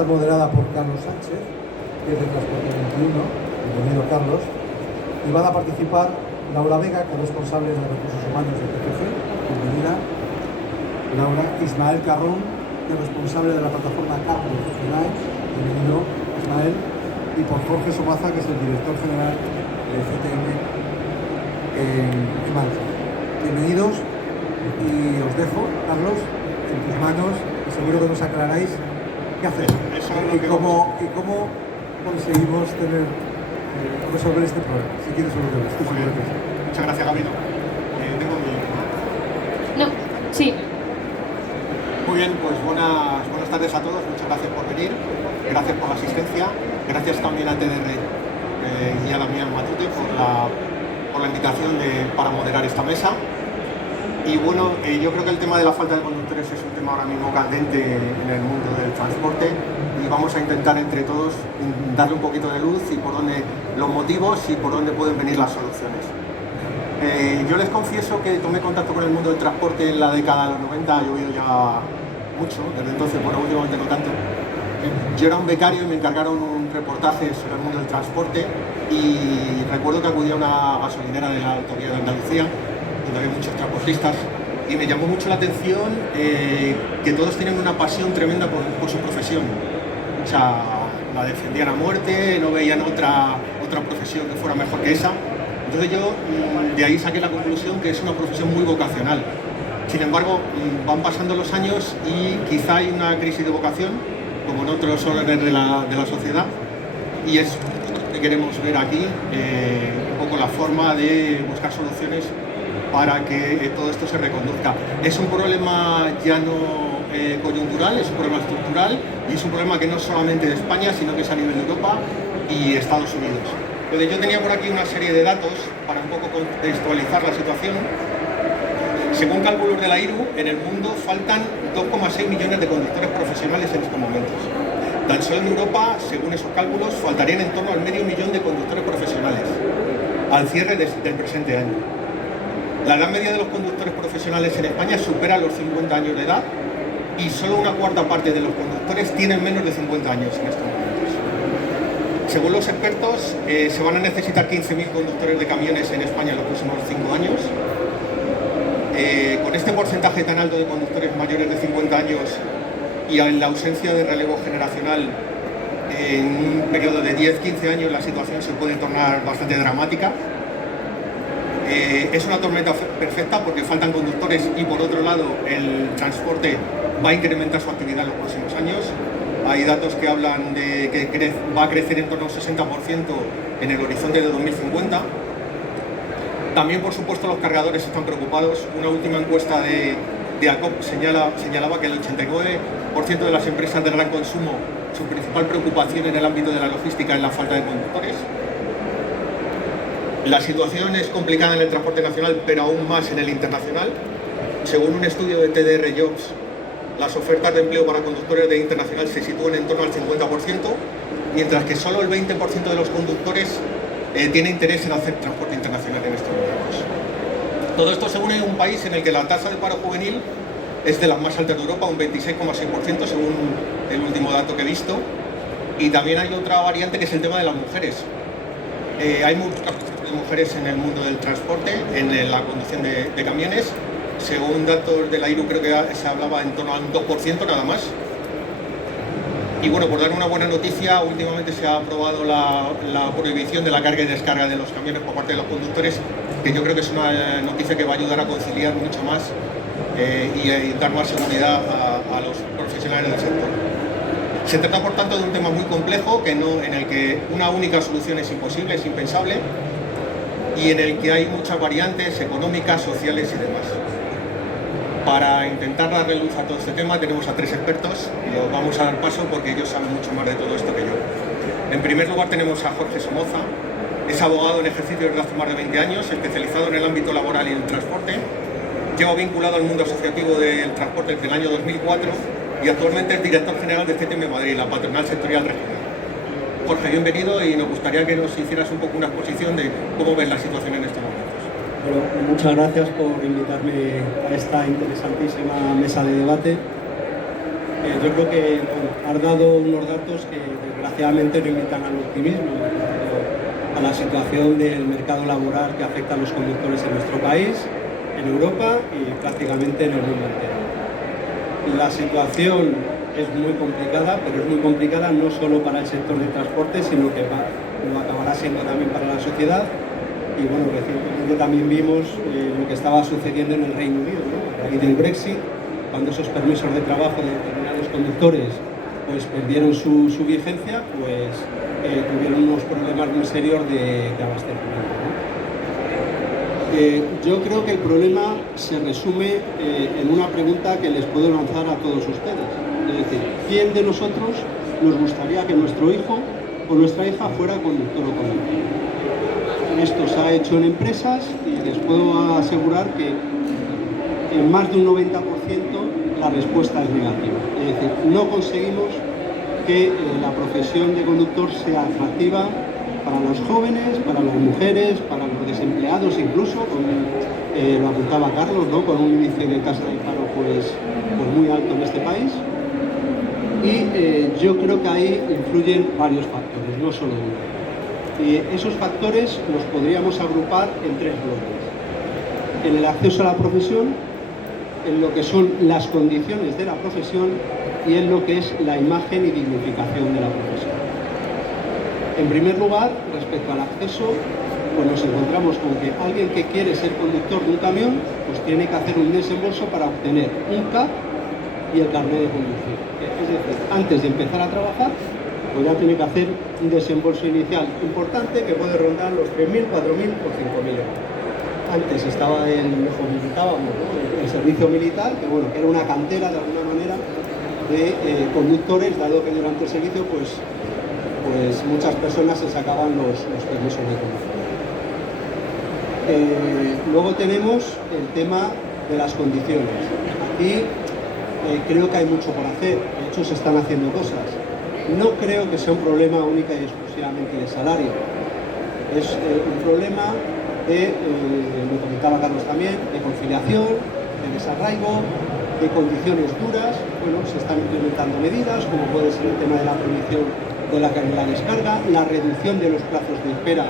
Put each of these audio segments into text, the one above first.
estar moderada por Carlos Sánchez, que es de Transporte 21. Bienvenido, Carlos. Y van a participar Laura Vega, que es responsable de recursos humanos de TPG. Bienvenida, Laura. Ismael Carrón, que es responsable de la plataforma CAP de CGNAE. Bienvenido, Ismael. Y por Jorge Somaza, que es el director general de CTM en Málaga. Bienvenidos y os dejo, Carlos, en tus manos, y seguro que nos aclaráis qué hacer y cómo conseguimos resolver este problema. Si quieres resolverlo, estoy seguro que sí. Muchas gracias, Gabino. ¿Tengo mi micrófono? No, sí. Muy bien, pues buenas tardes a todos. Muchas gracias por venir. Gracias por la asistencia. Gracias también a TDR y a Damián Matute por la invitación para moderar esta mesa. Y bueno, yo creo que el tema de la falta de conductores es un tema ahora mismo candente en el mundo del transporte y vamos a intentar entre todos darle un poquito de luz y por dónde los motivos y por dónde pueden venir las soluciones. Yo les confieso que tomé contacto con el mundo del transporte en la década de los 90, ha llovido ya mucho, desde entonces, bueno, últimamente no tanto. Yo era un becario y me encargaron un reportaje sobre el mundo del transporte y recuerdo que acudí a una gasolinera de la Autoridad de Andalucía, donde había muchos transportistas, y me llamó mucho la atención que todos tienen una pasión tremenda por su profesión. O sea, la defendían a muerte, no veían otra profesión que fuera mejor que esa. Entonces yo de ahí saqué la conclusión que es una profesión muy vocacional. Sin embargo, van pasando los años y quizá hay una crisis de vocación, como en otros órdenes de la sociedad, y es lo que queremos ver aquí, un poco la forma de buscar soluciones para que todo esto se reconduzca. Es un problema ya no coyuntural, es un problema estructural y es un problema que no es solamente de España, sino que es a nivel de Europa y Estados Unidos. Entonces yo tenía por aquí una serie de datos para un poco contextualizar la situación. Según cálculos de la IRU, en el mundo faltan 2,6 millones de conductores profesionales en estos momentos. Tan solo en Europa, según esos cálculos, faltarían en torno al medio millón de conductores profesionales al cierre del presente año. La edad media de los conductores profesionales en España supera los 50 años de edad y solo una cuarta parte de los conductores tienen menos de 50 años en estos momentos. Según los expertos, se van a necesitar 15.000 conductores de camiones en España en los próximos 5 años. Con este porcentaje tan alto de conductores mayores de 50 años y en la ausencia de relevo generacional, en un periodo de 10-15 años la situación se puede tornar bastante dramática. Es una tormenta perfecta porque faltan conductores y por otro lado el transporte va a incrementar su actividad en los próximos años. Hay datos que hablan de que va a crecer en torno al 60% en el horizonte de 2050. También, por supuesto, los cargadores están preocupados. Una última encuesta de ACOP señalaba que el 89% de las empresas de gran consumo, su principal preocupación en el ámbito de la logística es la falta de conductores. La situación es complicada en el transporte nacional, pero aún más en el internacional. Según un estudio de TDR Jobs, las ofertas de empleo para conductores de internacional se sitúan en torno al 50%, mientras que solo el 20% de los conductores tiene interés en hacer transporte internacional en estos momentos. Todo esto según un país en el que la tasa de paro juvenil es de las más altas de Europa, un 26,6% según el último dato que he visto. Y también hay otra variante que es el tema de las mujeres. Hay muchas mujeres en el mundo del transporte, en la conducción de camiones. Según datos de la IRU creo que se hablaba en torno a un 2% nada más. Y bueno, por dar una buena noticia, últimamente se ha aprobado la prohibición de la carga y descarga de los camiones por parte de los conductores, que yo creo que es una noticia que va a ayudar a conciliar mucho más y dar más seguridad a los profesionales del sector. Se trata, por tanto, de un tema muy complejo en el que una única solución es imposible, es impensable, y en el que hay muchas variantes económicas, sociales y demás. Para intentar darle luz a todo este tema tenemos a 3 expertos y los vamos a dar paso porque ellos saben mucho más de todo esto que yo. En primer lugar tenemos a Jorge Somoza, es abogado en ejercicio desde hace más de 20 años, especializado en el ámbito laboral y el transporte, lleva vinculado al mundo asociativo del transporte desde el año 2004 y actualmente es director general de CTM Madrid, la patronal sectorial regional. Jorge, bienvenido y nos gustaría que nos hicieras un poco una exposición de cómo ves la situación en estos momentos. Bueno, muchas gracias por invitarme a esta interesantísima mesa de debate. Yo creo que has dado unos datos que desgraciadamente no invitan al optimismo, a la situación del mercado laboral que afecta a los conductores en nuestro país, en Europa y prácticamente en el mundo entero. La situación es muy complicada, pero es muy complicada no solo para el sector de transporte, sino que lo acabará siendo también para la sociedad. Y bueno, recientemente también vimos lo que estaba sucediendo en el Reino Unido, ¿no? A raíz del Brexit, cuando esos permisos de trabajo de determinados conductores pues perdieron su vigencia, pues tuvieron unos problemas muy serios de abastecimiento, ¿no? Yo creo que el problema se resume en una pregunta que les puedo lanzar a todos ustedes. Es decir, ¿quién de nosotros nos gustaría que nuestro hijo o nuestra hija fuera conductor o conductora? Esto se ha hecho en empresas y les puedo asegurar que en más de un 90% la respuesta es negativa. Es decir, no conseguimos que la profesión de conductor sea atractiva para los jóvenes, para las mujeres, para los desempleados incluso, lo apuntaba Carlos, ¿no? Con un índice de tasa de paro pues muy alto en este país. Y yo creo que ahí influyen varios factores, no solo uno. Y esos factores los podríamos agrupar en tres bloques: en el acceso a la profesión, en lo que son las condiciones de la profesión y en lo que es la imagen y dignificación de la profesión. En primer lugar, respecto al acceso, pues nos encontramos con que alguien que quiere ser conductor de un camión, pues tiene que hacer un desembolso para obtener un CAP y el carnet de conducir. Es decir, antes de empezar a trabajar, pues ya tiene que hacer un desembolso inicial importante que puede rondar los 3.000, 4.000 o 5.000 euros. Antes estaba lo comentábamos, ¿no? El servicio militar, que bueno, que era una cantera de alguna manera de conductores, dado que durante el servicio pues muchas personas se sacaban los permisos de conducción. Luego tenemos el tema de las condiciones. Aquí creo que hay mucho por hacer, de hecho se están haciendo cosas. No creo que sea un problema única y exclusivamente de salario. Es un problema de, lo comentaba Carlos también, de conciliación, de desarraigo, de condiciones duras. Bueno, se están implementando medidas, como puede ser el tema de la prohibición de la carga y la descarga, la reducción de los plazos de espera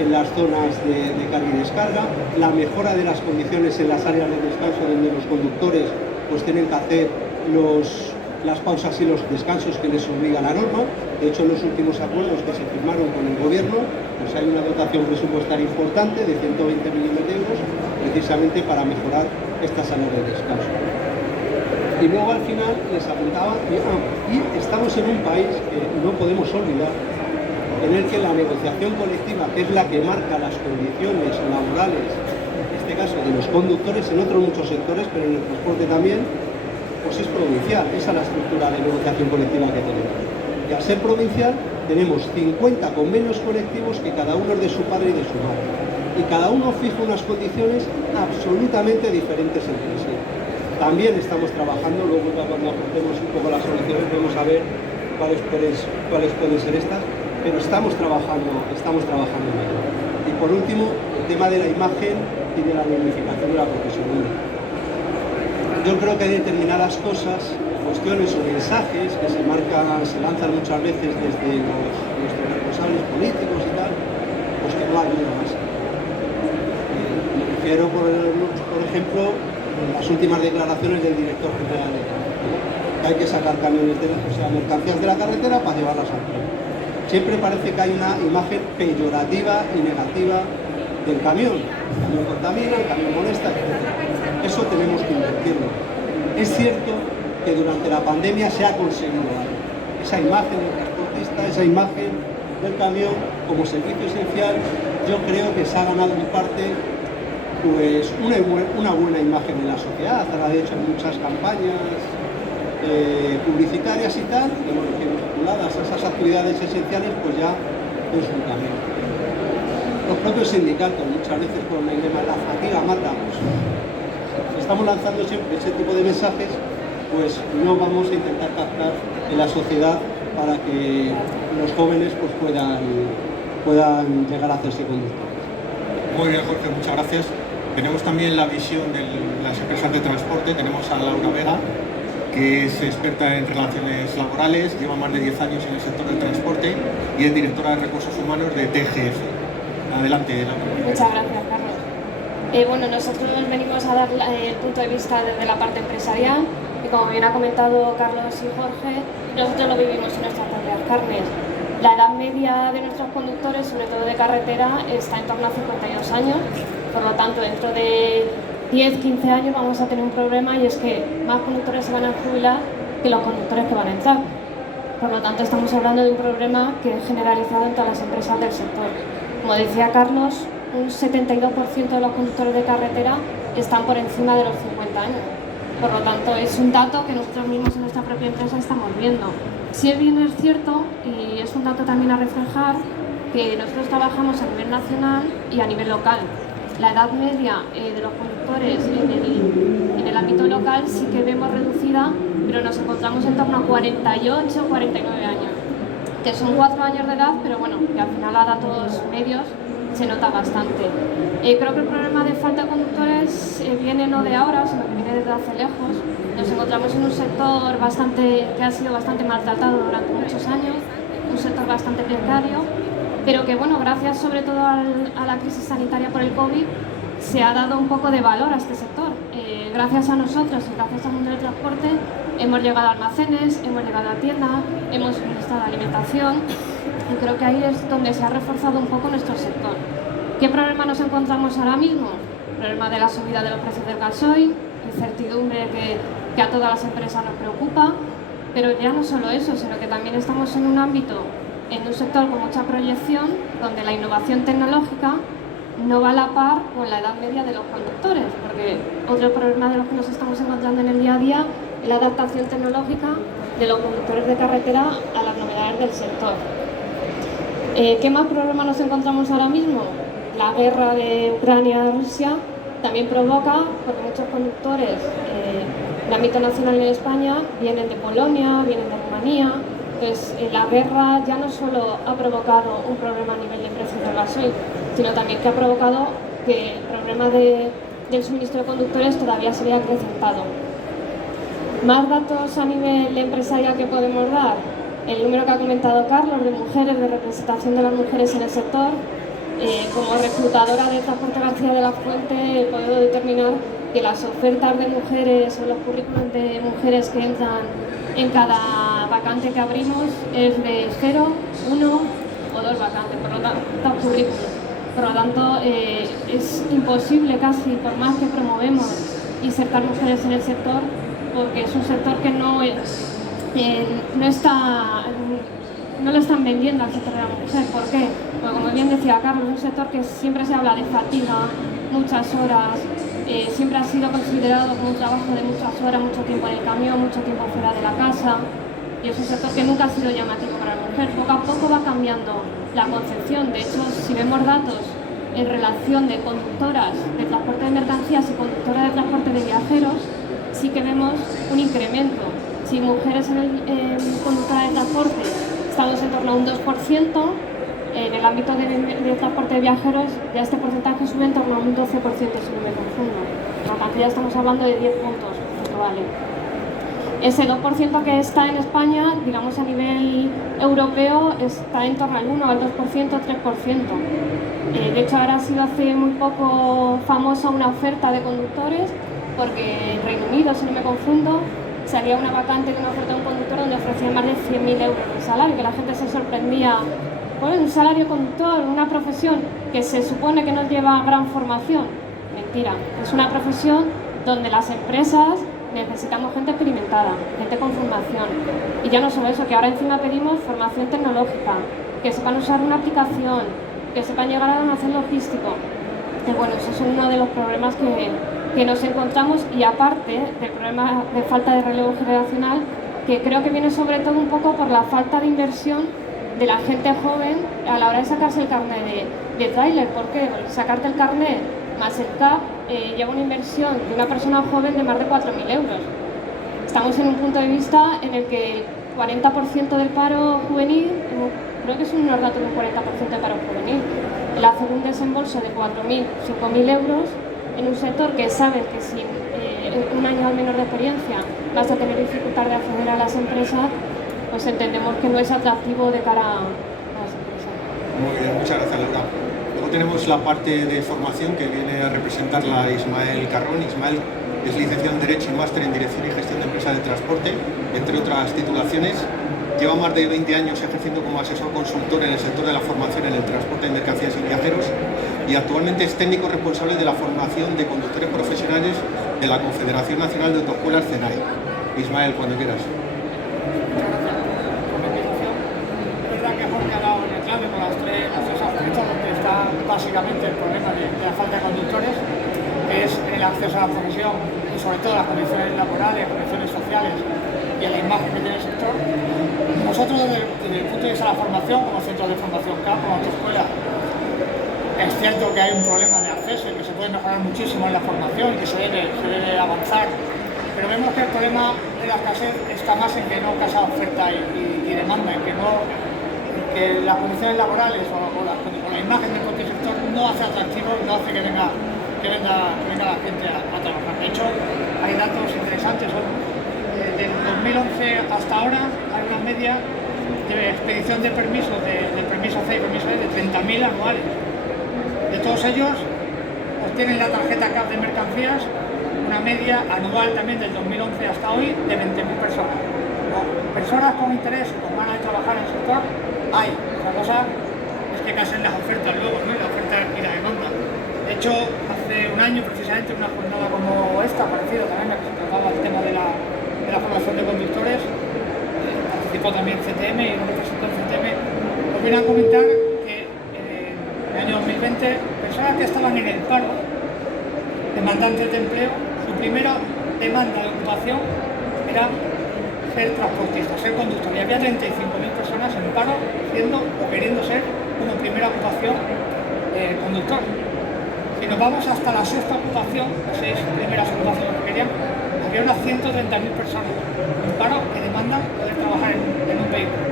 en las zonas de carga y descarga, la mejora de las condiciones en las áreas de descanso donde los conductores pues tienen que hacer las pausas y los descansos que les obliga la norma. De hecho, en los últimos acuerdos que se firmaron con el gobierno, pues hay una dotación presupuestaria importante de 120 millones de euros precisamente para mejorar estas áreas de descanso. Y luego al final les apuntaba, y estamos en un país que no podemos olvidar, en el que la negociación colectiva, que es la que marca las condiciones laborales, en este caso de los conductores, en otros muchos sectores, pero en el transporte también, pues es provincial. Esa es la estructura de negociación colectiva que tenemos. Y al ser provincial tenemos 50 convenios colectivos que cada uno es de su padre y de su madre. Y cada uno fija unas condiciones absolutamente diferentes entre sí. También estamos trabajando, luego cuando apuntemos un poco las soluciones vamos a ver cuáles pueden ser estas, pero estamos trabajando en ello. Y por último, el tema de la imagen y de la dignificación de la profesión. Yo creo que hay determinadas cosas, cuestiones o mensajes que se lanzan muchas veces desde nuestros responsables políticos y tal, pues que no ayudan más. Me refiero, por ejemplo, las últimas declaraciones del director general de Transporte, que hay que sacar camiones mercancías de la carretera para llevarlas al tren. Siempre parece que hay una imagen peyorativa y negativa del camión. El camión contamina, el camión molesta, etc. Eso tenemos que invertirlo. Es cierto que durante la pandemia se ha conseguido algo. Esa imagen del transportista, esa imagen del camión como servicio esencial, yo creo que se ha ganado en parte pues una buena imagen en la sociedad. Ahora de hecho hay muchas campañas publicitarias y tal, que vinculadas a esas actividades esenciales, pues ya es un cambio. Los propios sindicatos muchas veces con el lema "la fatiga mata", pues, si estamos lanzando siempre ese tipo de mensajes, pues no vamos a intentar captar en la sociedad para que los jóvenes pues puedan llegar a hacerse conductores. Muy bien, Jorge, muchas gracias. Tenemos también la visión de las empresas de transporte. Tenemos a Laura Vega, que es experta en relaciones laborales, lleva más de 10 años en el sector del transporte y es directora de recursos humanos de TGF. Adelante, Laura. Muchas gracias, Carlos. Bueno, nosotros venimos a dar el punto de vista desde la parte empresarial y como bien ha comentado Carlos y Jorge, nosotros lo vivimos en nuestras propias carnes. La edad media de nuestros conductores, sobre todo de carretera, está en torno a 52 años, por lo tanto, dentro de 10-15 años vamos a tener un problema y es que más conductores se van a jubilar que los conductores que van a entrar. Por lo tanto, estamos hablando de un problema que es generalizado en todas las empresas del sector. Como decía Carlos, un 72% de los conductores de carretera están por encima de los 50 años. Por lo tanto, es un dato que nosotros mismos en nuestra propia empresa estamos viendo. Si bien es cierto, y es un dato también a reflejar, que nosotros trabajamos a nivel nacional y a nivel local. La edad media de los conductores en el ámbito local sí que vemos reducida, pero nos encontramos en torno a 48 o 49 años, que son 4 años de edad, pero bueno, que al final a datos medios se nota bastante. Creo que el problema de falta de conductores viene no de ahora, sino que viene desde hace lejos. Nos encontramos en un sector que ha sido bastante maltratado durante muchos años, un sector bastante precario, pero que bueno, gracias sobre todo a la crisis sanitaria por el COVID, se ha dado un poco de valor a este sector. Gracias a nosotros y gracias al mundo del transporte hemos llegado a almacenes, hemos llegado a tiendas, hemos suministrado alimentación y creo que ahí es donde se ha reforzado un poco nuestro sector. ¿Qué problema nos encontramos ahora mismo? El problema de la subida de los precios del gasoil, incertidumbre que a todas las empresas nos preocupa, pero ya no solo eso, sino que también estamos en un ámbito, en un sector con mucha proyección, donde la innovación tecnológica no va a la par con la edad media de los conductores, porque otro problema de los que nos estamos encontrando en el día a día es la adaptación tecnológica de los conductores de carretera a las novedades del sector. ¿Qué más problemas nos encontramos ahora mismo? La guerra de Ucrania-Rusia también provoca, porque muchos conductores de ámbito nacional en España vienen de Polonia, vienen de Rumanía. Entonces, la guerra ya no solo ha provocado un problema a nivel de precios del gasoil, sino también que ha provocado que el problema del suministro de conductores todavía se vea acrecentado. Más datos a nivel empresarial que podemos dar. El número que ha comentado Carlos de mujeres, de representación de las mujeres en el sector. Como reclutadora de Transporte García de la Fuente he podido determinar que las ofertas de mujeres o los currículums de mujeres que entran en cada vacante que abrimos es de 0, 1 o 2 vacantes, por lo tanto, currículum. Por lo tanto, es imposible casi, por más que promovemos insertar mujeres en el sector, porque es un sector que no lo están vendiendo al sector de la mujer. ¿Por qué? Porque como bien decía Carlos, es un sector que siempre se habla de fatiga, muchas horas, siempre ha sido considerado como un trabajo de muchas horas, mucho tiempo en el camión, mucho tiempo fuera de la casa, y es un sector que nunca ha sido llamativo para la mujer. Poco a poco va cambiando la concepción. De hecho, si vemos datos en relación de conductoras de transporte de mercancías y conductoras de transporte de viajeros, sí que vemos un incremento. Si mujeres en conductora de transporte estamos en torno a un 2%, en el ámbito de transporte de viajeros ya este porcentaje sube en torno a un 12%, si no me confundo. Por lo tanto, ya estamos hablando de 10 puntos porcentuales. Ese 2% que está en España, digamos a nivel europeo, está en torno al 1, al 2%, 3%. De hecho, ahora ha sido hace muy poco famosa una oferta de conductores, porque en Reino Unido, si no me confundo, salía una vacante de una oferta de un conductor donde ofrecía más de 100.000 euros de salario, que la gente se sorprendía. Bueno, un salario conductor, una profesión que se supone que no lleva gran formación. Mentira, es una profesión donde las empresas necesitamos gente experimentada, gente con formación. Y ya no solo eso, que ahora encima pedimos formación tecnológica, que sepan usar una aplicación, que sepan llegar al almacén logístico. Y bueno, eso es uno de los problemas que nos encontramos, y aparte del problema de falta de relevo generacional, que creo que viene sobre todo un poco por la falta de inversión de la gente joven a la hora de sacarse el carnet de tráiler. ¿Por qué? Porque sacarte el carnet más el CAP lleva una inversión de una persona joven de más de 4.000 euros. Estamos en un punto de vista en el que el 40% del paro juvenil, creo que son unos datos del 40% de paro juvenil, el hacer un desembolso de 4.000, 5.000 euros en un sector que sabe que sin un año al menos de experiencia vas a tener dificultad de acceder a las empresas, pues entendemos que no es atractivo de cara a las empresas. Muy bien, muchas gracias, Laura. Luego tenemos la parte de formación que viene a representarla Ismael Carrón. Ismael es licenciado en Derecho y máster en Dirección y Gestión de Empresas de Transporte, entre otras titulaciones. Lleva más de 20 años ejerciendo como asesor consultor en el sector de la formación en el transporte de mercancías y viajeros, y actualmente es técnico responsable de la formación de conductores profesionales de la Confederación Nacional de Autoescuelas CENAE. Ismael, cuando quieras. Con las tres aspectos donde está básicamente el problema de la falta de conductores, que es el acceso a la profesión y sobre todo las condiciones laborales, condiciones sociales y a la imagen que tiene el sector. Nosotros desde el punto de vista de la formación, como centro de formación CAP, como autoescuela, es cierto que hay un problema de acceso y que se puede mejorar muchísimo en la formación y que se debe avanzar, pero vemos que el problema de la escasez está más en que no casa oferta y demanda, en que las condiciones laborales o la imagen del propio sector no hace atractivo y no hace que venga la gente a trabajar. De hecho, hay datos interesantes. Del 2011 hasta ahora hay una media de expedición de permisos, del permiso C y permiso E, de 30.000 anuales. De todos ellos, obtienen la tarjeta CAP de mercancías, una media anual también del 2011 hasta hoy de 20.000 personas. Personas con interés y con ganas de trabajar en el sector hay. Otra cosa es que casen las ofertas luego, ¿no? La oferta y la demanda. De hecho, hace un año precisamente una jornada como esta, parecida también, que se trataba el tema de la formación de conductores, participó también CTM y un representante de CTM, nos viene a comentar que en el año 2020 personas que estaban en el paro, demandantes de empleo, su primera demanda de ocupación era ser transportista, ser conductor, y había 35.000 personas en paro siendo o queriendo ser como primera ocupación conductor. Si nos vamos hasta la sexta ocupación, las 6 primeras ocupaciones que querían, había unas 130.000 personas en paro que demandan poder trabajar en un vehículo.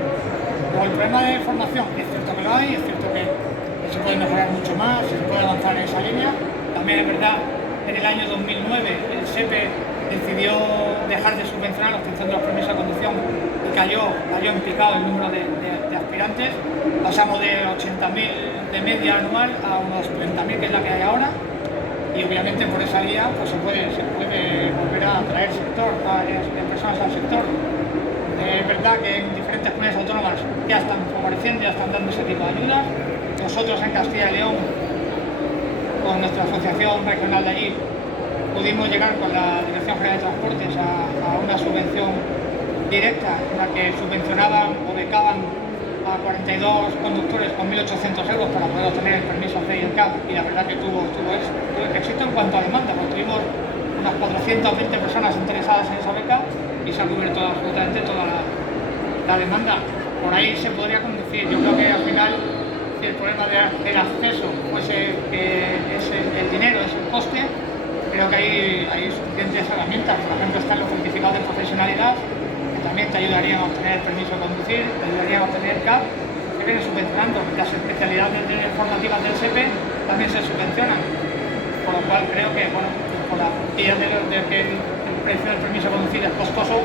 Luego el problema de formación, es cierto que lo hay, es cierto que se puede mejorar mucho más, se puede avanzar en esa línea. También es verdad, en el año 2009 el SEPE decidió dejar de subvencionar la obtención de los permisos de conducción y cayó en picado el número de aspirantes. Pasamos de 80.000 de media anual a unos 30.000, que es la que hay ahora, y obviamente por esa vía pues se puede volver a atraer personas al sector. Es verdad que en diferentes comunidades autónomas ya están favoreciendo, ya están dando ese tipo de ayudas. Nosotros en Castilla y León, con nuestra asociación regional de allí, pudimos llegar con la Dirección General de Transportes a una subvención directa en la que subvencionaban o becaban a 42 conductores con 1.800 euros para poder obtener el permiso C y el CAP, y la verdad que tuvo éxito en cuanto a demanda, porque tuvimos unas 420 personas interesadas en esa beca y se ha cubierto absolutamente toda la demanda. Por ahí se podría conducir. Yo creo que al final, si el problema del acceso fuese es el dinero, es el coste, creo que hay suficientes herramientas. Por ejemplo, están los certificados de profesionalidad, que también te ayudarían a obtener el permiso de conducir, te ayudarían a obtener el CAP, que vienen subvencionando. Las especialidades formativas del SEPE también se subvencionan, por lo cual creo que, bueno, por la vía de que el precio del permiso de conducir es costoso,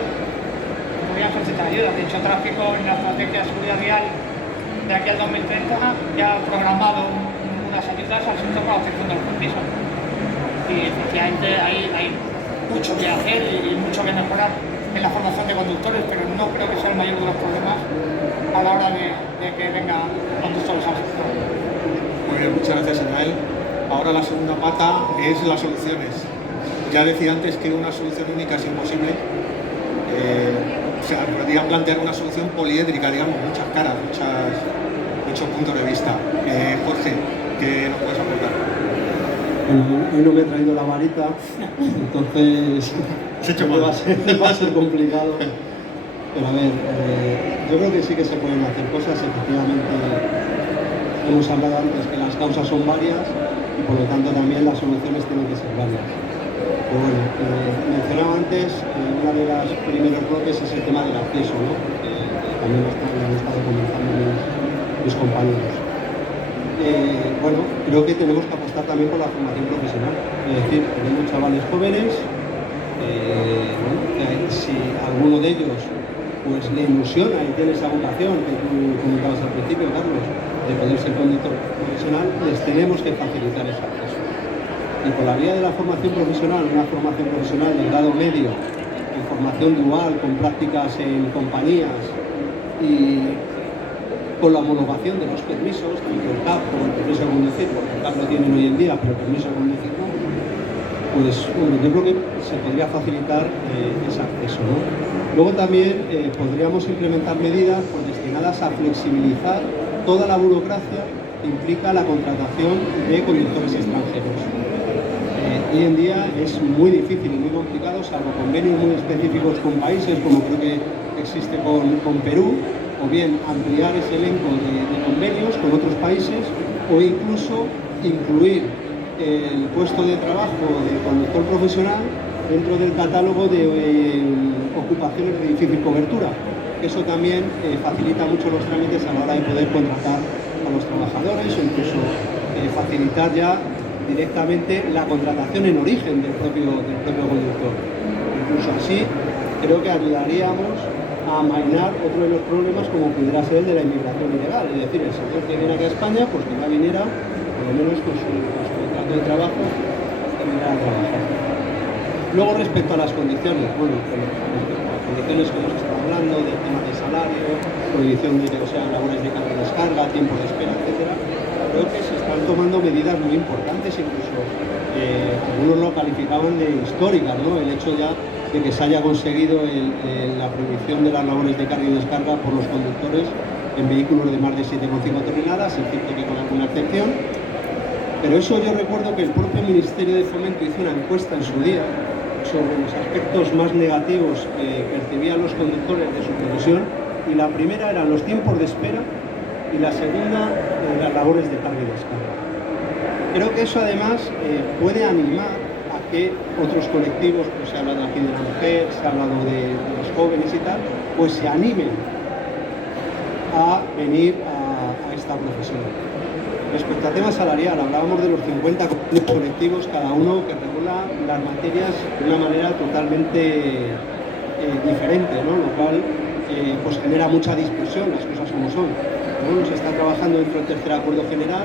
podrían solicitar ayuda. De hecho, Tráfico, en la estrategia de seguridad vial de aquí al 2030, ya ha programado unas ayudas al sector para la obtención de los permisos. Y efectivamente hay mucho que hacer y mucho que mejorar en la formación de conductores, pero no creo que sea el mayor de los problemas a la hora de que vengan conductores al sector. Muy bien, muchas gracias, Ismael. Ahora la segunda pata es las soluciones. Ya decía antes que una solución única es imposible. Se podría plantear una solución poliédrica, digamos, muchas caras, muchos puntos de vista. Jorge, ¿qué nos puedes aportar? Bueno, hoy no me he traído la varita, entonces va a ser complicado. Pero a ver, yo creo que sí que se pueden hacer cosas. Efectivamente, hemos hablado antes que las causas son varias y por lo tanto también las soluciones tienen que ser varias. Pero bueno, mencionaba antes, uno de los primeros bloques es el tema del acceso, ¿no? También lo han estado comentando mis compañeros. Bueno, creo que tenemos que apostar también por la formación profesional. Es decir, tenemos chavales jóvenes Si alguno de ellos pues le ilusiona y tiene esa vocación que tú comentabas al principio, Carlos, de poder ser conductor profesional, les tenemos que facilitar ese acceso. Y por la vía de la formación profesional, una formación profesional de grado medio, en formación dual, con prácticas en compañías y con la homologación de los permisos, tanto el CAP como el permiso de conducir, porque el CAP lo tienen hoy en día, pero el permiso de conducir no, pues bueno, yo creo que se podría facilitar ese acceso, ¿no? Luego también podríamos implementar medidas pues, destinadas a flexibilizar toda la burocracia que implica la contratación de conductores extranjeros. Hoy en día es muy difícil y muy complicado, salvo convenios muy específicos con países, como creo que existe con Perú, o bien ampliar ese elenco de convenios con otros países, o incluso incluir el puesto de trabajo de conductor profesional dentro del catálogo de ocupaciones de difícil cobertura. Eso también facilita mucho los trámites a la hora de poder contratar a los trabajadores o incluso facilitar ya directamente la contratación en origen del propio conductor. Incluso así creo que ayudaríamos a amainar otro de los problemas como pudiera ser el de la inmigración ilegal. Es decir, el señor que viene aquí a España, pues que ya viniera, por lo menos con su contrato de trabajo, que viniera a trabajar. Luego, respecto a las condiciones, bueno, las condiciones que hemos estado hablando, del tema de salario, prohibición de que sean labores de carga y descarga, tiempos de espera, etcétera, creo que se están tomando medidas muy importantes, incluso algunos lo calificaban de históricas, ¿no? El hecho ya de que se haya conseguido la prohibición de las labores de carga y descarga por los conductores en vehículos de más de 7,5 toneladas, es cierto que con alguna excepción, pero eso yo recuerdo que el propio Ministerio de Fomento hizo una encuesta en su día sobre los aspectos más negativos que percibían los conductores de su profesión, y la primera eran los tiempos de espera y la segunda las labores de carga y descarga. Creo que eso además puede animar a que otros colectivos, pues se ha hablado aquí de la mujer, se ha hablado de los jóvenes y tal, pues se animen a venir a esta profesión. Respecto al tema salarial, hablábamos de los 50 colectivos, cada uno que regula las materias de una manera totalmente diferente, ¿no? Lo cual pues genera mucha dispersión, las cosas como son. Bueno, se está trabajando dentro del tercer acuerdo general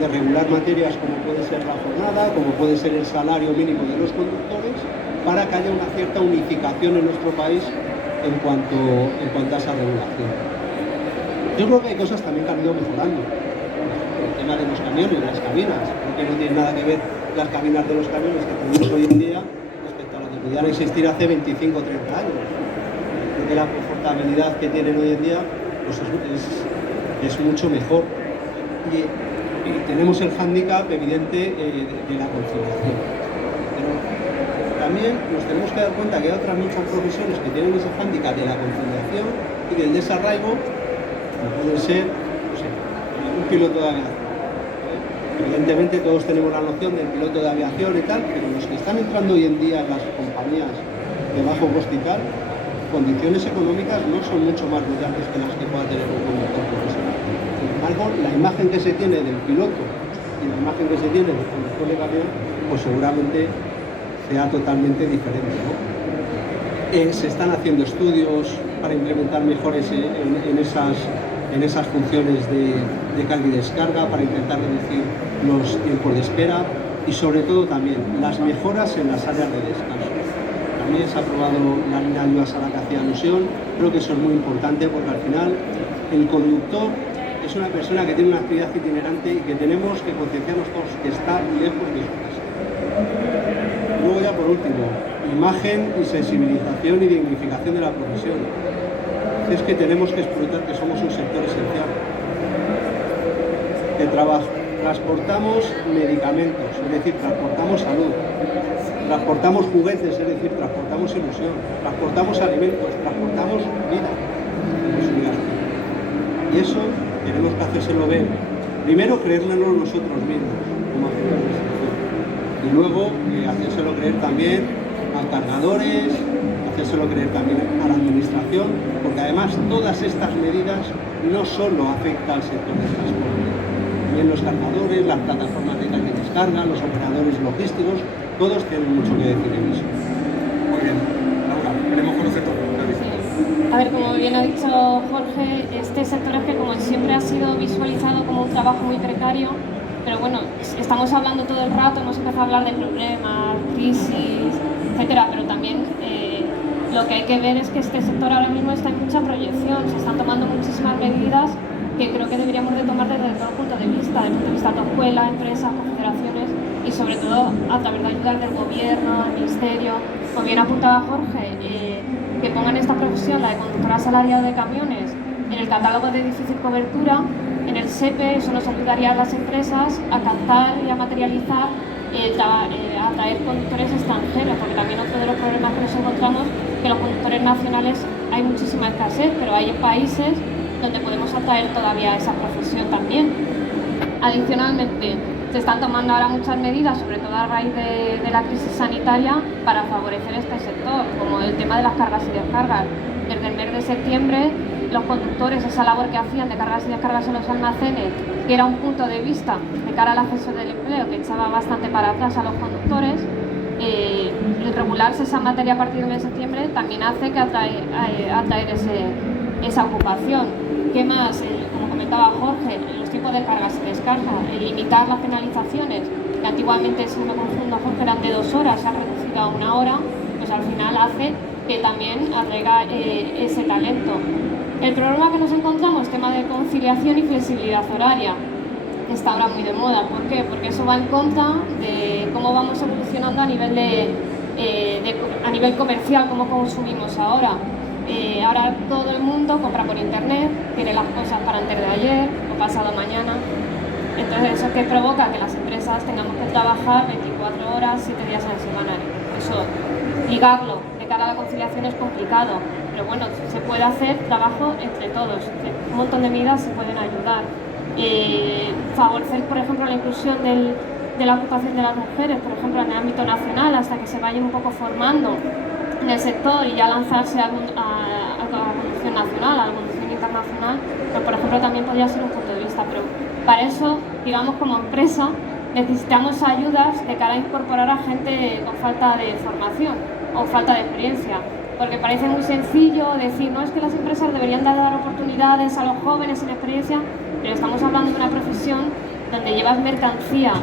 de regular materias como puede ser la jornada, como puede ser el salario mínimo de los conductores, para que haya una cierta unificación en nuestro país en cuanto a esa regulación. Yo creo que hay cosas también que han ido mejorando. El tema de los camiones, las cabinas, creo que no tiene nada que ver las cabinas de los camiones que tenemos hoy en día respecto a lo que podían existir hace 25 o 30 años. Creo que la confortabilidad que tienen hoy en día pues es mucho mejor. Y tenemos el hándicap evidente de la conciliación. Pero también nos tenemos que dar cuenta que hay otras muchas profesiones que tienen ese hándicap de la conciliación y del desarraigo, como puede ser, no sé, un piloto de aviación. Evidentemente todos tenemos la noción del piloto de aviación y tal, pero los que están entrando hoy en día en las compañías de bajo coste y tal, condiciones económicas no son mucho más brillantes que las que pueda tener un conductor profesional. Sin embargo, la imagen que se tiene del piloto y la imagen que se tiene del conductor de camión, pues seguramente sea totalmente diferente, ¿no? Se están haciendo estudios para implementar mejoras en esas funciones de carga y descarga, para intentar reducir los tiempos de espera y sobre todo también las mejoras en las áreas de descanso. También se ha aprobado la línea de ayudas a la que hacía alusión. Creo que eso es muy importante porque al final el conductor es una persona que tiene una actividad itinerante y que tenemos que concienciarnos todos que está lejos de su casa. Luego ya por último, imagen y sensibilización y dignificación de la profesión. Es que tenemos que explotar que somos un sector esencial de trabajo. Transportamos medicamentos, es decir, transportamos salud. Transportamos juguetes, es decir, transportamos ilusión, transportamos alimentos, transportamos vida. Y eso tenemos que hacérselo ver. Primero, creérnoslo nosotros mismos, como hacemos de sector. Y luego, hacérselo creer también a cargadores, hacérselo creer también a la administración, porque además todas estas medidas no solo afectan al sector del transporte. También los cargadores, las plataformas de carga y descarga, los operadores logísticos, todos tienen mucho que decir en eso. Hoy Muy bien. Laura, queremos conocer todo. A ver, como bien ha dicho Jorge, este sector es que como siempre ha sido visualizado como un trabajo muy precario, pero bueno, estamos hablando todo el rato, hemos empezado a hablar de problemas, crisis, etcétera, pero también lo que hay que ver es que este sector ahora mismo está en mucha proyección, se están tomando muchísimas medidas que creo que deberíamos de tomar desde todo punto de vista, desde el punto de vista de escuela, empresas, confederaciones y sobre todo a través de ayudas del gobierno, del ministerio. Como bien apuntaba Jorge, que pongan esta profesión, la de conductor asalariado de camiones, en el catálogo de difícil cobertura, en el SEPE. Eso nos ayudaría a las empresas a captar y a materializar, a traer conductores extranjeros, porque también otro de los problemas que nos encontramos es que los conductores nacionales hay muchísima escasez, pero hay países donde podemos atraer todavía esa profesión también. Adicionalmente, se están tomando ahora muchas medidas, sobre todo a raíz de la crisis sanitaria, para favorecer este sector, como el tema de las cargas y descargas. Desde el mes de septiembre, los conductores, esa labor que hacían de cargas y descargas en los almacenes, que era un punto de vista de cara al acceso del empleo que echaba bastante para atrás a los conductores, el regularse esa materia a partir del mes de septiembre también hace que atraer esa ocupación. ¿Qué más? Como comentaba Jorge, los tiempos de cargas y descarga, limitar las penalizaciones, que antiguamente, si no me confundo, Jorge, eran de 2 horas, se ha reducido a 1 hora, pues al final hace que también atraiga ese talento. El problema que nos encontramos, tema de conciliación y flexibilidad horaria, que está ahora muy de moda. ¿Por qué? Porque eso va en contra de cómo vamos evolucionando a nivel comercial, cómo consumimos ahora. Ahora todo el mundo compra por internet, tiene las cosas para antes de ayer o pasado mañana. Entonces, ¿eso que provoca? Que las empresas tengamos que trabajar 24 horas, 7 días a la semana. Eso, ligarlo de cara a la conciliación es complicado, pero bueno, se puede hacer trabajo entre todos. Un montón de medidas se pueden ayudar. Favorecer, por ejemplo, la inclusión de la ocupación de las mujeres, por ejemplo, en el ámbito nacional, hasta que se vayan un poco formando en el sector y ya lanzarse a la conducción nacional, a la conducción internacional, pues por ejemplo también podría ser un punto de vista, pero para eso, digamos, como empresa necesitamos ayudas de cara a incorporar a gente con falta de formación o falta de experiencia, porque parece muy sencillo decir, no, es que las empresas deberían de dar oportunidades a los jóvenes sin experiencia, pero estamos hablando de una profesión donde llevas mercancía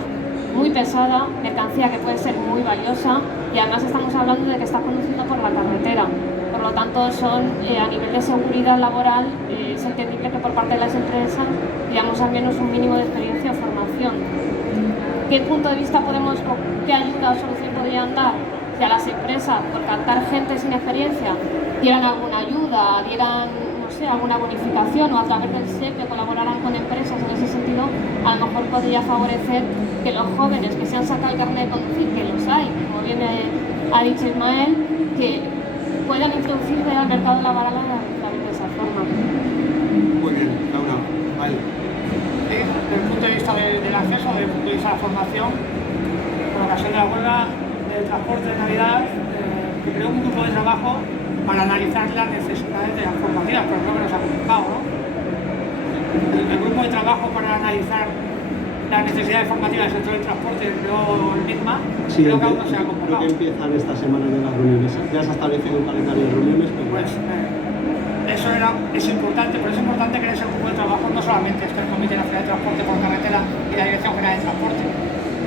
muy pesada, mercancía que puede ser muy valiosa, y además estamos hablando de que estás conduciendo por la carretera. Por lo tanto, a nivel de seguridad laboral, es entendible que por parte de las empresas digamos al menos un mínimo de experiencia o formación. ¿Qué punto de vista podemos, o qué ayuda o solución podrían dar? Si a las empresas, por captar gente sin experiencia, dieran alguna ayuda, dieran, no sé, alguna bonificación, o a través del SEPE colaboraran con empresas en ese sentido, a lo mejor podría favorecer que los jóvenes que se han sacado el carnet de conducir, que los hay, como bien ha dicho Ismael, que puedan introducirse al mercado laboral de esa forma. Muy bien, Laura. Vale. Desde el punto de vista del acceso, desde el punto de vista de la formación, por ocasión de la huelga de transporte de Navidad, que creó un grupo de trabajo para analizar las necesidades de las formativas, pero creo que nos ha comunicado, ¿no? El grupo de trabajo para analizar las necesidades formativas del sector del transporte creó el MITMA, sí, creo que aún no se ha creo convocado. que empiezan esta semana de las reuniones. Ya se ha establecido un calendario de reuniones, pero Pues eso es importante, pero es importante que en ese grupo de trabajo no solamente esté el Comité Nacional de Transporte por Carretera y la Dirección General de Transporte.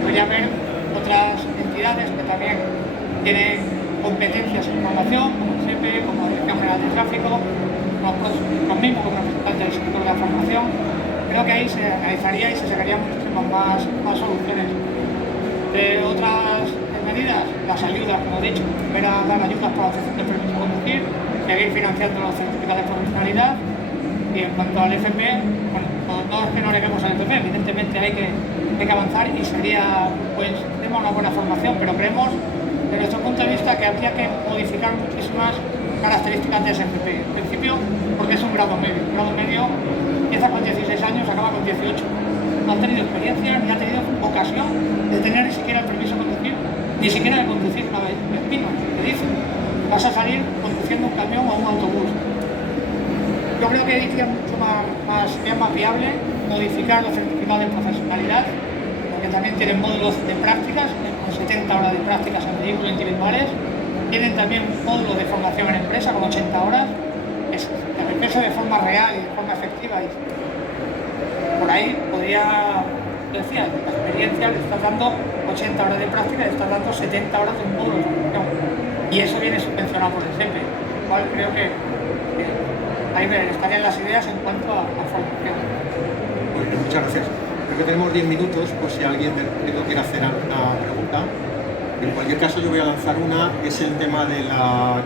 Podría haber otras entidades que también tienen competencias en formación, como el SEPE, como la Dirección General de Tráfico, conmigo como representante del sector de la formación. Creo que ahí se analizaría y se sacarían muchísimas más soluciones. De otras medidas, las ayudas, como he dicho, era dar ayudas para la obtención de permiso de conducir, seguir financiando los certificados de profesionalidad, y en cuanto al FP, bueno, no es que no le vemos al FP, evidentemente hay que avanzar y sería, pues, tenemos una buena formación, pero creemos, desde nuestro punto de vista, que habría que modificar muchísimas características de ese FP. En principio, porque es un grado medio. Un grado medio empieza con 16 años, acaba con 18. No ha tenido experiencia ni ha tenido ocasión de tener ni siquiera el permiso de conducir, ni siquiera de conducir una vez. Te dicen, vas a salir conduciendo un camión o un autobús. Yo creo que es mucho más viable modificar los certificados de profesionalidad, porque también tienen módulos de prácticas, con 70 horas de prácticas en vehículos individuales, tienen también un módulo de formación en empresa con 80 horas, es en empresa de forma real y de forma efectiva. Y por ahí podría, decía, la experiencia le estás dando 80 horas de práctica, le estás dando 70 horas de un módulo de formación. Y eso viene subvencionado por el SEPE, lo cual creo que ahí estarían las ideas en cuanto a formación. Muy bien, muchas gracias. Creo que tenemos 10 minutos, pues si alguien de repente quiere hacer alguna pregunta. En cualquier caso, yo voy a lanzar una, que es el tema de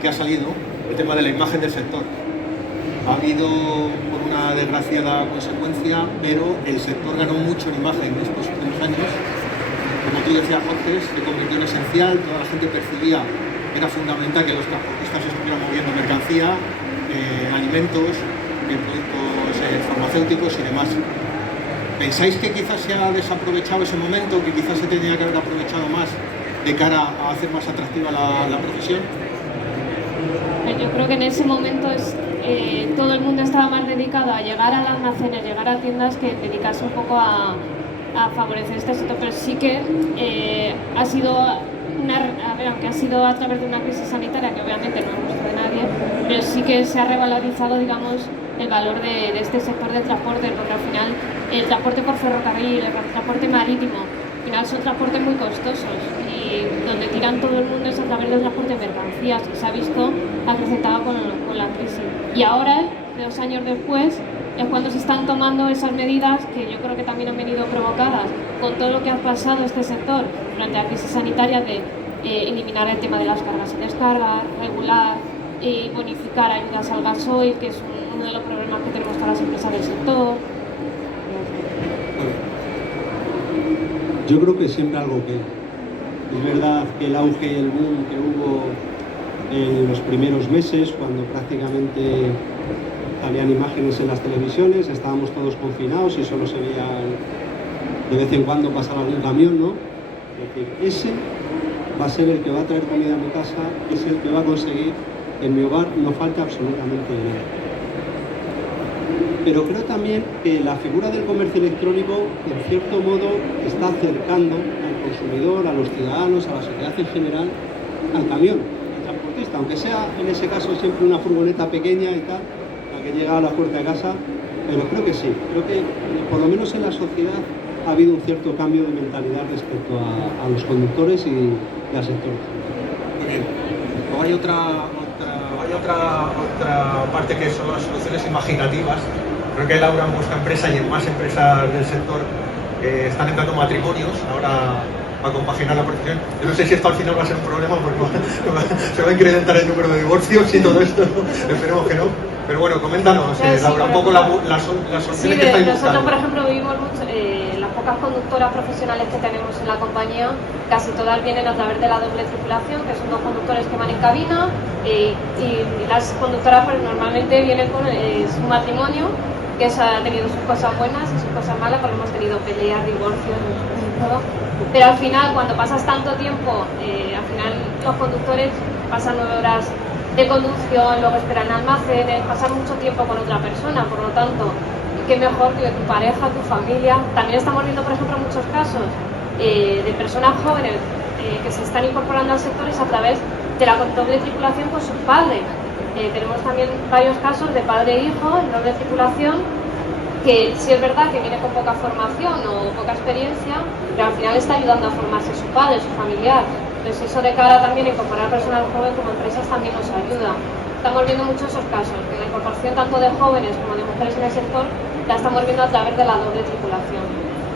que ha salido, el tema de la imagen del sector. Ha habido, por una desgraciada consecuencia, pero el sector ganó mucho en imagen en estos últimos años. Como tú decías, Jorge, se convirtió en esencial, toda la gente percibía que era fundamental que los transportistas estuvieran moviendo mercancía, alimentos, productos farmacéuticos y demás. ¿Pensáis que quizás se ha desaprovechado ese momento, que quizás se tenía que haber aprovechado más de cara a hacer más atractiva la profesión? Yo creo que en ese momento todo el mundo estaba más dedicado a llegar al almacén, a llegar a tiendas, que dedicarse un poco a favorecer este sector, pero sí que ha sido aunque ha sido a través de una crisis sanitaria que obviamente no es gusto de nadie, pero sí que se ha revalorizado, digamos, el valor de este sector del transporte, porque al final el transporte por ferrocarril, el transporte marítimo, al final son transportes muy costosos y donde tiran todo el mundo es a través del transporte de mercancías, y se ha visto acrecentado con la crisis. Y ahora, 2 años después, es cuando se están tomando esas medidas que yo creo que también han venido provocadas con todo lo que ha pasado este sector durante la crisis sanitaria, de eliminar el tema de las cargas y descargas, regular y bonificar ayudas al gasoil, que es uno de los problemas que tenemos todas las empresas del sector. Yo creo que siempre algo que es verdad que el auge y el boom que hubo en los primeros meses, cuando prácticamente habían imágenes en las televisiones, estábamos todos confinados y solo se veía de vez en cuando pasar algún camión, ¿no? Es decir, ese va a ser el que va a traer comida a mi casa, es el que va a conseguir que en mi hogar no falte absolutamente nada. Pero creo también que la figura del comercio electrónico, en cierto modo, está acercando al consumidor, a los ciudadanos, a la sociedad en general, al camión, al transportista, aunque sea en ese caso siempre una furgoneta pequeña y tal, que llega a la puerta de casa, pero creo que sí, creo que por lo menos en la sociedad ha habido un cierto cambio de mentalidad respecto a los conductores y al sector. Muy bien. Luego hay otra parte que son las soluciones imaginativas. Creo que Laura en vuestra empresa y en más empresas del sector están entrando matrimonios ahora para compaginar la profesión. Yo no sé si esto al final va a ser un problema porque se va a incrementar el número de divorcios y todo esto. Esperemos que no. Pero bueno, coméntanos, Laura, un poco las soluciones que estáis buscando. Nosotros, por ejemplo, vivimos mucho, las pocas conductoras profesionales que tenemos en la compañía, casi todas vienen a través de la doble tripulación, que son 2 conductores que van en cabina, y las conductoras pues, normalmente vienen con su matrimonio, que ha tenido sus cosas buenas y sus cosas malas, porque hemos tenido peleas, divorcios, todo. Pero al final, cuando pasas tanto tiempo, al final los conductores pasan 9 horas de conducción, luego esperan en almacenes, pasar mucho tiempo con otra persona, por lo tanto, qué mejor que tu pareja, tu familia. También estamos viendo, por ejemplo, muchos casos de personas jóvenes que se están incorporando al sector a través de la doble tripulación con sus padres. Tenemos también varios casos de padre e hijo en doble tripulación, que sí es verdad que viene con poca formación o poca experiencia, pero al final está ayudando a formarse su padre, su familiar. Entonces eso de cara también a incorporar personal joven como empresas también nos ayuda. Estamos viendo muchos esos casos, que la incorporación tanto de jóvenes como de mujeres en el sector la estamos viendo a través de la doble tripulación.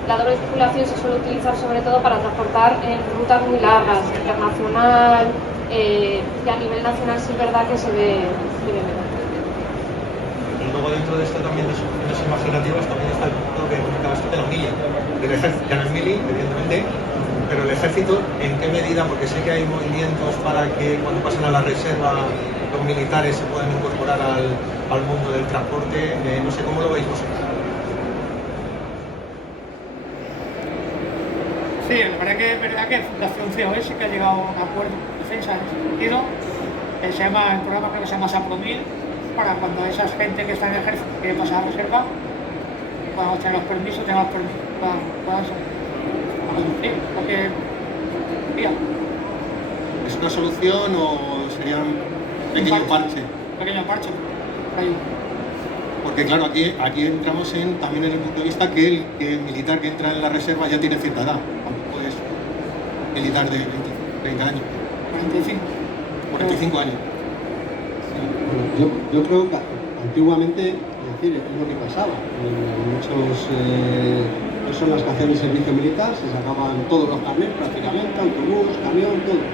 La doble tripulación se suele utilizar sobre todo para transportar en rutas muy largas, internacional, y a nivel nacional sí es verdad que se ve menos. Y luego dentro de esto también de soluciones imaginativas también está el punto que comentabas tú de la milla, del ejército, ya no es mili, evidentemente, pero el ejército, ¿en qué medida? Porque sé que hay movimientos para que cuando pasen a la reserva los militares se puedan incorporar al mundo del transporte, no sé cómo lo veis vosotros. Sí, la verdad que es verdad que Fundación COE sí que ha llegado a un acuerdo de defensa en ese sentido. El programa creo que se llama SAPROMIL, para cuando esa gente que está en el ejército quiere pasar a reserva, puedan obtener los permisos, puedan conducir, porque ¿Es una solución o sería un pequeño parche? Pequeño parche. Ahí. Porque claro, aquí entramos también en el punto de vista que el militar que entra en la reserva ya tiene cierta edad. Tampoco es militar de 20, 30 años. 45. 45 años. Bueno, yo creo que antiguamente, es decir, es lo que pasaba. Muchos personas que hacían el servicio militar se sacaban todos los carnets prácticamente, autobús, camión, todo.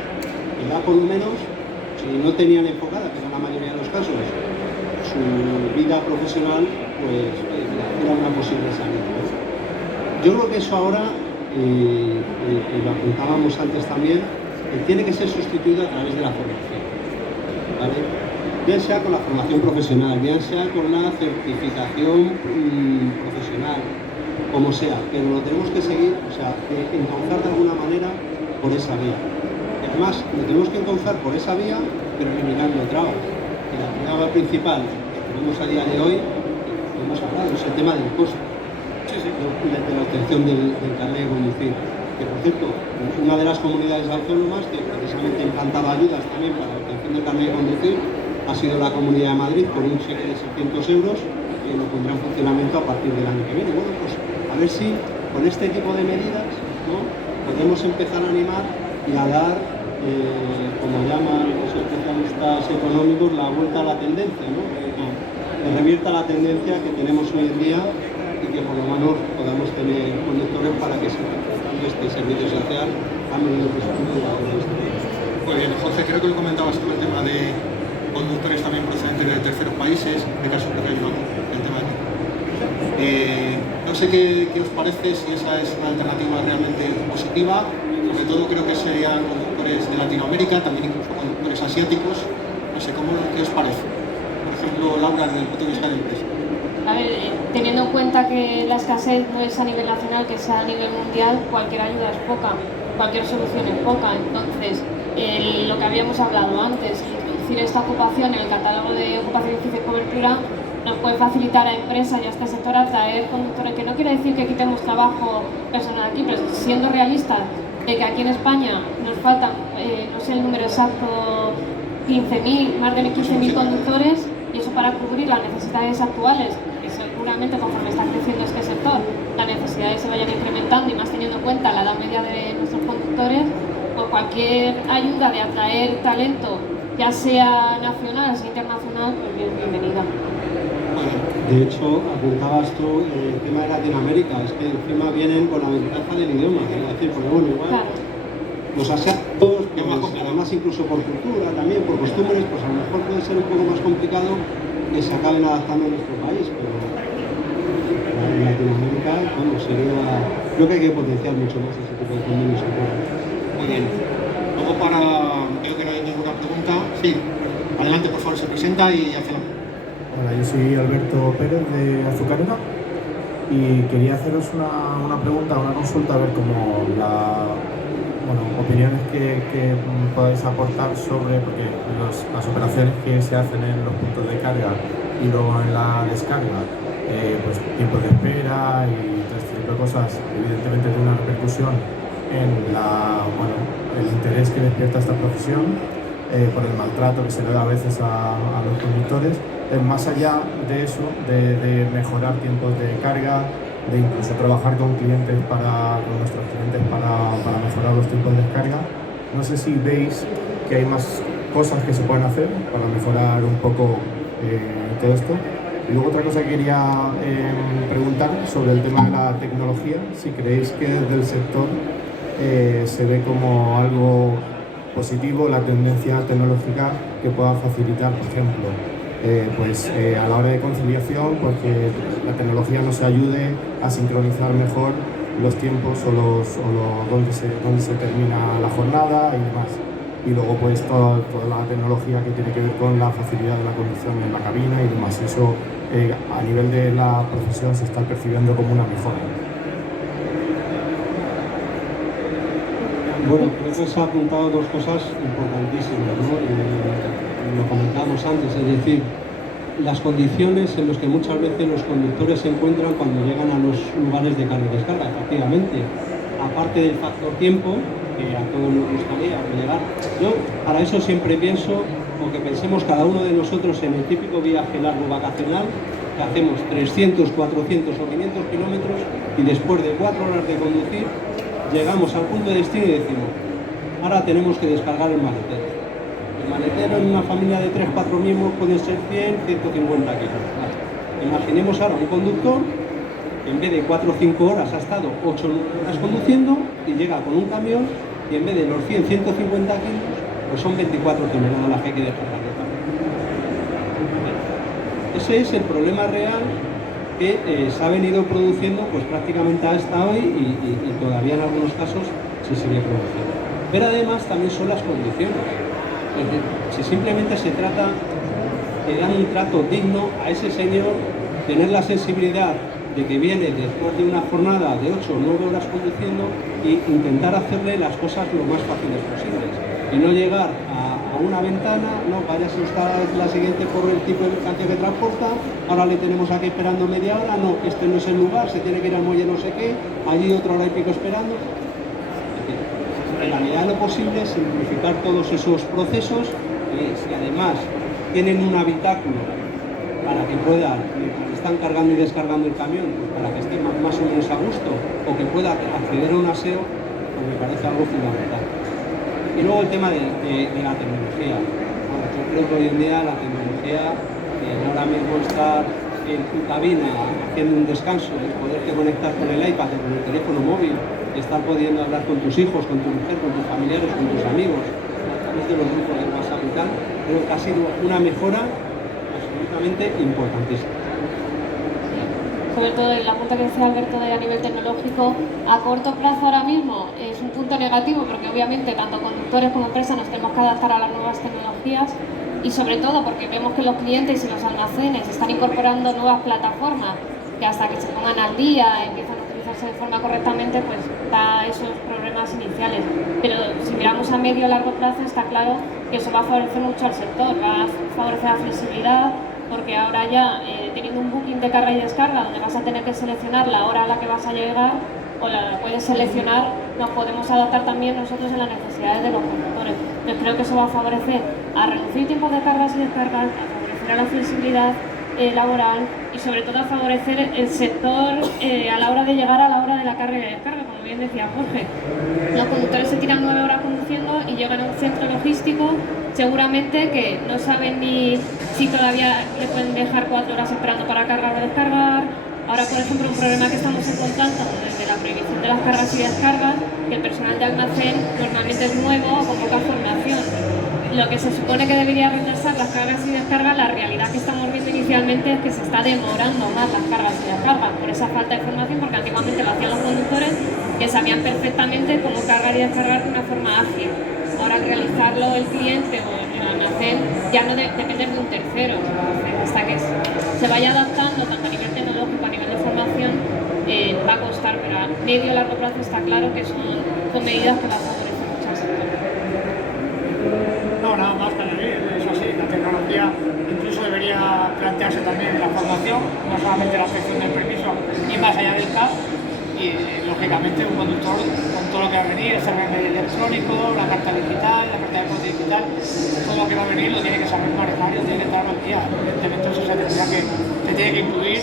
Y ya por lo menos, si no tenían enfocada, que era la mayoría de los casos, su vida profesional, pues era una posible salida, ¿no? Yo creo que eso ahora, y lo apuntábamos antes también, tiene que ser sustituido a través de la formación, ¿vale? Bien sea con la formación profesional, bien sea con la certificación profesional, como sea, pero lo tenemos que seguir, o sea, encauzar de alguna manera por esa vía. Y además, lo tenemos que encauzar por esa vía, pero eliminando trabas. Y la traba principal que tenemos a día de hoy, hemos hablado, es el tema del costo, de la obtención del carnet de conducir. Que por cierto, una de las comunidades autónomas que precisamente ha implantado ayudas también para la obtención del carnet de conducir ha sido la Comunidad de Madrid, con un cheque de 600 euros, que lo pondrá en funcionamiento a partir del año que viene. Bueno, pues a ver si con este tipo de medidas, ¿no?, podemos empezar a animar y a dar, como llaman los especialistas económicos, la vuelta a la tendencia, ¿no? Que revierta la tendencia que tenemos hoy en día y que por lo menos podamos tener conductores para que se preste este servicio social a medio presupuesto. Muy bien, Jorge, creo que lo comentabas tú, el tema de conductores también procedentes de terceros países, en este caso creo que hay el tema aquí. No sé qué os parece, si esa es una alternativa realmente positiva. Sobre todo creo que serían conductores de Latinoamérica, también incluso conductores asiáticos. No sé, ¿qué os parece? Por ejemplo, Laura, desde el punto de vista de empresa. A ver, teniendo en cuenta que la escasez no es a nivel nacional, que sea a nivel mundial, cualquier ayuda es poca, cualquier solución es poca. Entonces, lo que habíamos hablado antes, introducir esta ocupación en el catálogo de ocupación difícil de cobertura nos puede facilitar a empresas y a este sector atraer conductores, que no quiere decir que quitemos trabajo personal aquí, pero siendo realistas de que aquí en España nos faltan, no sé el número exacto, 15.000, más de 15.000 conductores, y eso para cubrir las necesidades actuales, que seguramente conforme está creciendo este sector, las necesidades se vayan incrementando, y más teniendo en cuenta la edad media de nuestros conductores, pues cualquier ayuda de atraer talento, ya sea nacional o internacional, pues bienvenida. De hecho, apuntabas tú el tema de Latinoamérica, es que encima vienen con la ventaja del idioma, es decir, porque bueno, igual Claro. los asiáticos, pues, además incluso por cultura, también por costumbres, pues a lo mejor puede ser un poco más complicado que se acaben adaptando a nuestro país, pero en Latinoamérica, bueno, sería, creo que hay que potenciar mucho más ese tipo de convenios. Muy bien. Luego veo que no hay ninguna pregunta. Sí, adelante, por favor, se presenta y hace la... Hola, yo soy Alberto Pérez de Azucarera y quería haceros una pregunta, una consulta, a ver cómo opiniones que podáis aportar sobre, porque las operaciones que se hacen en los puntos de carga y luego en la descarga, pues tiempo de espera y todo este tipo de cosas, evidentemente tiene una repercusión en el interés que despierta esta profesión, por el maltrato que se le da a veces a los conductores. Más allá de eso, de mejorar tiempos de carga, de incluso trabajar con nuestros clientes para mejorar los tiempos de descarga, no sé si veis que hay más cosas que se pueden hacer para mejorar un poco todo esto. Y luego otra cosa que quería preguntar sobre el tema de la tecnología, si creéis que desde el sector se ve como algo positivo la tendencia tecnológica que pueda facilitar, por ejemplo, a la hora de conciliación, porque la tecnología nos ayude a sincronizar mejor los tiempos donde se termina la jornada y demás. Y luego pues toda la tecnología que tiene que ver con la facilidad de la conducción en la cabina y demás. Eso a nivel de la profesión se está percibiendo como una mejora. Bueno, creo que se ha apuntado dos cosas importantísimas, ¿no? Lo comentábamos antes, es decir, las condiciones en las que muchas veces los conductores se encuentran cuando llegan a los lugares de carga y descarga. Efectivamente, aparte del factor tiempo, que a todos nos gustaría llegar, yo para eso siempre pienso, o que pensemos cada uno de nosotros en el típico viaje largo vacacional, que hacemos 300, 400 o 500 kilómetros y después de 4 horas de conducir, llegamos al punto de destino y decimos, ahora tenemos que descargar el maletero. El maletero en una familia de 3-4 miembros puede ser 100, 150 kilos. Vale. Imaginemos ahora un conductor que en vez de 4 o 5 horas ha estado 8 horas conduciendo y llega con un camión y en vez de los 100, 150 kilos, pues son 24 toneladas las que hay que descargar. Ese es el problema real que se ha venido produciendo pues prácticamente hasta hoy y todavía en algunos casos se sigue produciendo. Pero además también son las condiciones. Es decir, si simplemente se trata de dar un trato digno a ese señor, tener la sensibilidad de que viene después de una jornada de 8 o 9 horas conduciendo e intentar hacerle las cosas lo más fáciles posibles y no llegar a una ventana, no, váyase usted a la siguiente por el tipo de mercancía que transporta, ahora le tenemos aquí esperando media hora, no, este no es el lugar, se tiene que ir al muelle no sé qué, allí otra hora y pico esperando. En la medida de lo posible, simplificar todos esos procesos y si además tienen un habitáculo para que puedan, mientras están cargando y descargando el camión, pues para que estén más o menos a gusto o que pueda acceder a un aseo, pues me parece algo fundamental. Y luego el tema de la tecnología. Bueno, yo creo que hoy en día la tecnología, ahora mismo estar en tu cabina haciendo un descanso, poderte conectar con el iPad o con el teléfono móvil, estar pudiendo hablar con tus hijos, con tu mujer, con tus familiares, con tus amigos, a través de los grupos de WhatsApp y tal, creo que ha sido una mejora absolutamente importantísima. Sobre todo en la punta que decía Alberto de a nivel tecnológico, a corto plazo ahora mismo es un punto negativo porque obviamente tanto conductores como empresas nos tenemos que adaptar a las nuevas tecnologías y sobre todo porque vemos que los clientes y los almacenes están incorporando nuevas plataformas que hasta que se pongan al día, empiezan a utilizarse de forma correctamente, pues da esos problemas iniciales. Pero si miramos a medio o largo plazo está claro que eso va a favorecer mucho al sector, va a favorecer la flexibilidad, porque ahora ya teniendo un booking de carga y descarga donde vas a tener que seleccionar la hora a la que vas a llegar o la puedes seleccionar, nos podemos adaptar también nosotros en las necesidades de los conductores. Entonces creo que eso va a favorecer a reducir tiempos de cargas y descargas, a favorecer a la flexibilidad laboral y sobre todo a favorecer el sector a la hora de llegar a la hora de la carga y la descarga, como bien decía Jorge. Los conductores se tiran 9 horas conduciendo y llegan a un centro logístico seguramente que no saben ni si todavía le pueden dejar 4 horas esperando para cargar o descargar. Ahora, por ejemplo, un problema que estamos encontrando desde la prohibición de las cargas y descargas, que el personal de almacén normalmente es nuevo o con poca formación. Lo que se supone que debería retrasar las cargas y descargas, la realidad que estamos viendo inicialmente es que se está demorando más las cargas y descargas por esa falta de formación, porque antiguamente lo hacían los conductores que sabían perfectamente cómo cargar y descargar de una forma ágil. Ahora al realizarlo el cliente o el almacén ya no depende de un tercero. Hasta que se vaya adaptando tanto a nivel tecnológico, a nivel de formación, va a costar, pero a medio o largo plazo está claro que son medidas que van a favorecer mucho al sector. No, nada más que añadir, eso sí, la tecnología incluso debería plantearse también en la formación, no solamente la obtención del permiso y más allá del CAP, y lógicamente un conductor con todo lo que va a venir, el CRM electrónico, la carta digital, la carta de deporte digital, todo lo que va a venir lo tiene que saber manejar y lo tiene que estar al día. Evidentemente eso se tiene que incluir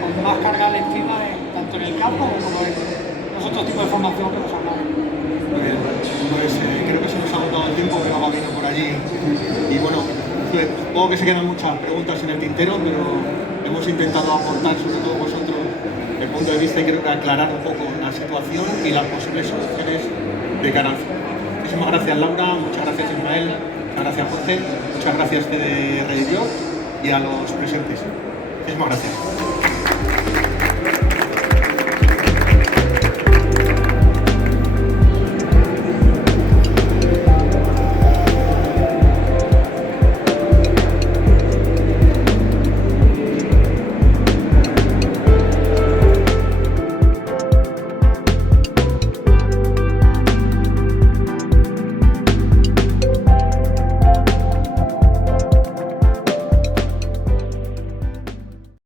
con más carga lectiva tanto en el campo como en los otros tipos de formación que nos hablamos. Muy bien, pues creo que se nos ha agotado el tiempo que va vino por allí y bueno, supongo que se quedan muchas preguntas en el tintero, pero hemos intentado aportar sobre todo vosotros el punto de vista y creo que aclarar un poco la situación y las posibles soluciones de cara al futuro. Muchísimas gracias Laura, muchas gracias Ismael, muchas gracias Jorge, muchas gracias de Radio y a los presentes. Muchísimas gracias.